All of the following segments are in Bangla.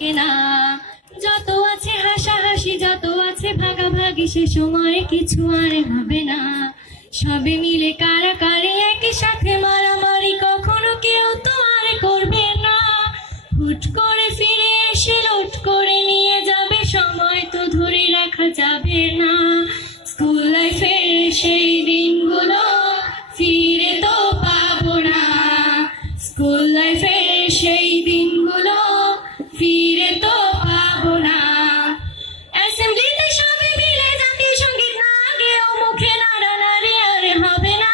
কেনা যত আছে হাসাহাসি, যত আছে ভাগাভাগি, সে সময় কিছু আর হবে না। সবে মিলে কারাকারি, একই সাথে মারামারি, কখনো কেউ তো আর করবে না। হুট করে ফিরে এসে লুট করে নিয়ে যাবে, সময় তো ধরে রাখা যাবে না। স্কুল লাইফের সেই দিনগুলো ফিরে তো পাবো না। স্কুল লাইফের সেই দিনগুলো ফিরে তো পাবো না। অ্যাসেম্বলিতে সবাই মিলে জাতীয় সঙ্গীত না গেয়েও মুখে নাড়ানাড়ি আর হবে না।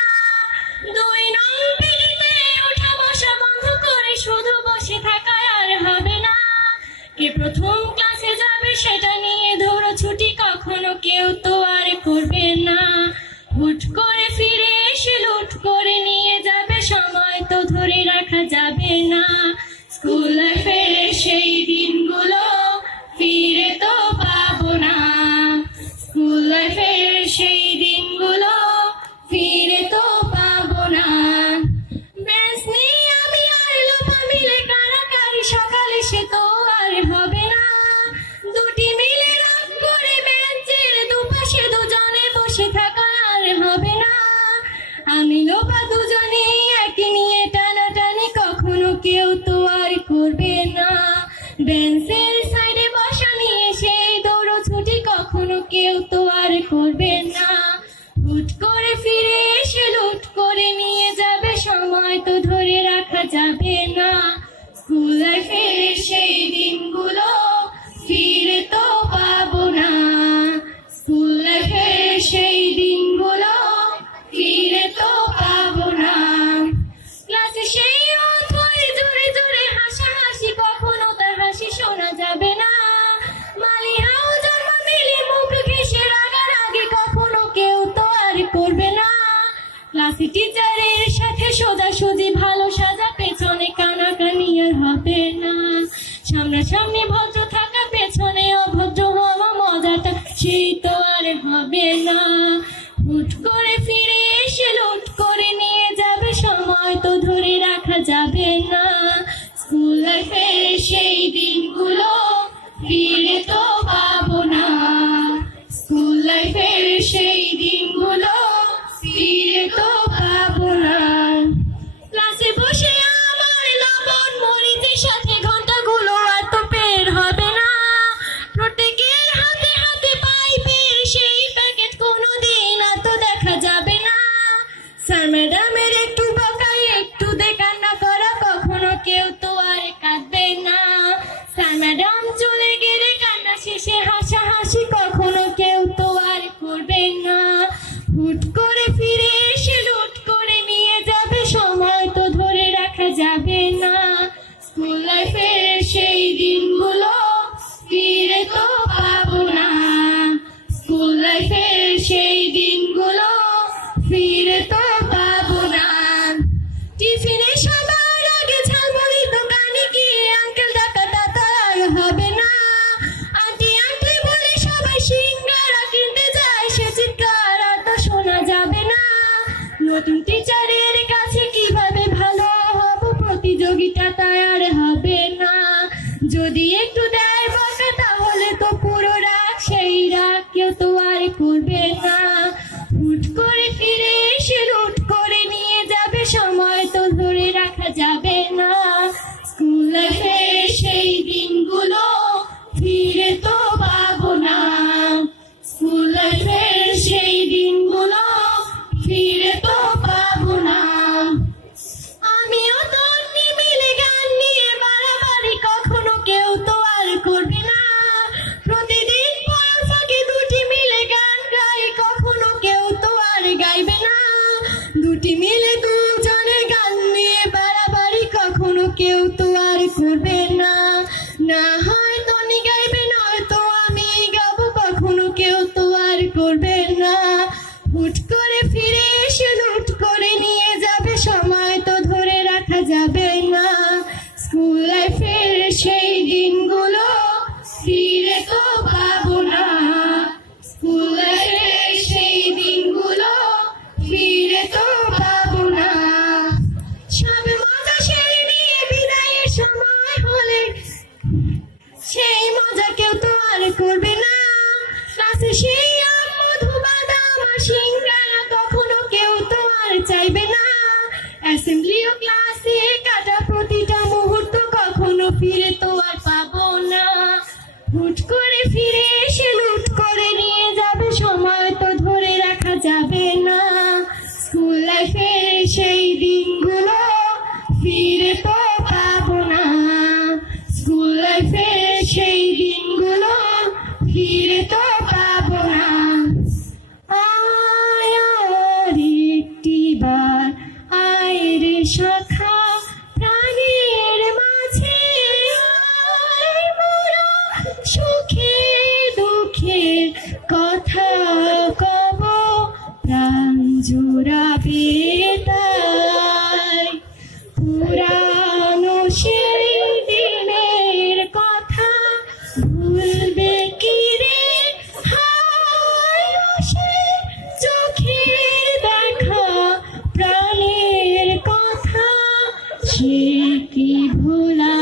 2 নং পিটিতে ওঠা বসা বন্ধ করে শুধু বসে থাকা আর হবে না। কে প্রথম ক্লাসে যাবে সেটা নিয়ে দৌড়াছুটি কখনো কেউ তো আর করবে না। হুট করে ফিরে এসে লুট করে নিয়ে যাবে, সময় তো ধরে রাখা যাবে না। স্কুল লাইফের সেই দিনগুলো ফিরে তো পাবো না। স্কুল লাইফের সেই দিনগুলো ফিরে তো পাবো না। বেঞ্চ নিয়ে আমি আর লোপা মিলে কারাকারি, সকালে সে তো আর হবে না। দুটি মিলে রাগ করে বেঞ্চের দুপাশে দুজনে বসে থাকা আর হবে না। আমি লোপা দুজনে একই নিয়ে টানাটানি, কখনো কেউ তো আর করবে না। বেঞ্চের সাইডে বসা নিয়ে সেই দৌড়ছুটি, কখনো কেউ তো আর করবে না। হুট করে ফিরে এসে লুট করে নিয়ে যাবে, সময় তো ধরে রাখা যাবে না। স্কুল লাইফের সেই দিনগুলো ফিরে তো পাবো না। স্কুল লাইফের সেই দিনগুলো ফিরে তো পাবো না। ক্লাসে সেই অথই জোরে জোরে হাসাহাসি, কখনো তার হাসি শোনা যাবে না। মালিহাও জন্ম মিলি মুখ ঘেঁষে রাগারাগি, কখনো কেউ তো আর করবে না। ক্লাসে টিচারের সাথে সোজাসুজি ভালো সাজা, পেছনে কানাকানি আর হবে না। সামনাসামনি ভদ্র থাকা, পেছনে অভদ্র হওয়া, মজাটা সেই তো আর হবে না। হুট করে ফিরে এসে লুট করে নিয়ে যাবে, সময় তো ধরে রাখা যাবে না। স্কুল লাইফের সেই দিনগুলো ফিরে তো পাবো না। স্কুল লাইফের সেই দিনগুলো ফিরে তো পাবো না। ক্লাসে বসে আমার লবণ মরিচের সাথে ঘন্টাগুলো আর তো বের হবে না। প্রত্যেকের হাতে হাতে পাইপের সেই প্যাকেট, কোনোদিন আর তো দেখা যাবে না। স্যার ম্যাডামের একটু বকাই, একটু দেখানা করা, কখনো কেউ তো আর কাঁদবে না। স্যার ম্যাডাম চলে গেলে কান্না শেষে হাসাহাসি, কখনো কেউ তো আর করবে না। হুট করে ফিরে এসে লুট করে নিয়ে যাবে, সময় তো ধরে রাখা যাবে না। স্কুল লাইফের সেই দিনগুলো ফিরে তো পাবো না। স্কুল লাইফের সেই দিনগুলো ফিরে তো পাবো না। টিফিনে সবার আগে ঝালমুড়ির দোকানে গিয়ে আঙ্কেল ডাকাটা তো আর হবে না। আন্টি আন্টি বলে সবাই সিঙ্গারা কিনতে যায়, সে চিৎকার আর তো শোনা যাবে না। নতুন টিচারের কাছে কিভাবে ভালো হব, প্রতিযোগিতা তাই আর হবে না। যদি একটু দেয় বকা, তাহলে তো পুরো রাগ, সেই রাগ কেউ তো আর করবে না। হুট করে ফিরে এসে লুট করে নিয়ে যাবে, সময় তো ধরে রাখা যাবে না। স্কুল লাইফের সেই দিনগুলো ফিরে তো পাবো না। স্কুল লাইফের সেই দিনগুলো ফিরে তো পাবো না। আমিও তো মিলে গান নিয়ে বাড়াবাড়ি, কখনো কেউ তো আর করবে না। প্রতিদিন পড়ার ফাঁকে দুটি মিলে গান গাই, কখনো কেউ তো আর গাইবে না। দুটি মিলে দুজনে গান নিয়ে বাড়াবাড়ি, কখনো কেউ তো আর করবে না। না হয় তনি গাইবে, নয়তো আমি গাবো, কখনো কেউ তো আর করবে না। হুট করে ফিরে এসে লুট করে নিয়ে যাবে, সময় তো ধরে রাখা যাবে না। স্কুল লাইফের সেই দিনগুলো ফিরে তো পাবো না। স্কুল লাইফের সেই দিনগুলো ফিরে তো পাবো না। সব মজা সেরে নিয়ে বিদায়ের সময় হলে করবে না। ক্লাসে সেই আম মধু বাদাম আর সিঙ্গারা কখনো কেউ তো আর চাইবে না। অ্যাসেম্বলি ও ক্লাসে কাটা প্রতিটা মুহূর্ত কখনো ফিরে তো আর পাবো না। হুট করে ফিরে এসে লুট করে নিয়ে যাবে, সময় তো ধরে রাখা যাবে না। স্কুল লাইফের সেই দিনগুলো ফিরে তো পাবো না। স্কুল লাইফের সেই দিনগুলো ফিরে তো পাবো না। আয় আর একটিবার আয় রে সখা প্রাণের মাঝে, আয় মোরা সুখে দুঃখে কথা কব, প্রাণ জুড়াবে তাই। পুরানো সেই দিনের কথা ভুলবে কি রে, হায় সে চোখের দেখা প্রাণের কথা সে কি ভোলা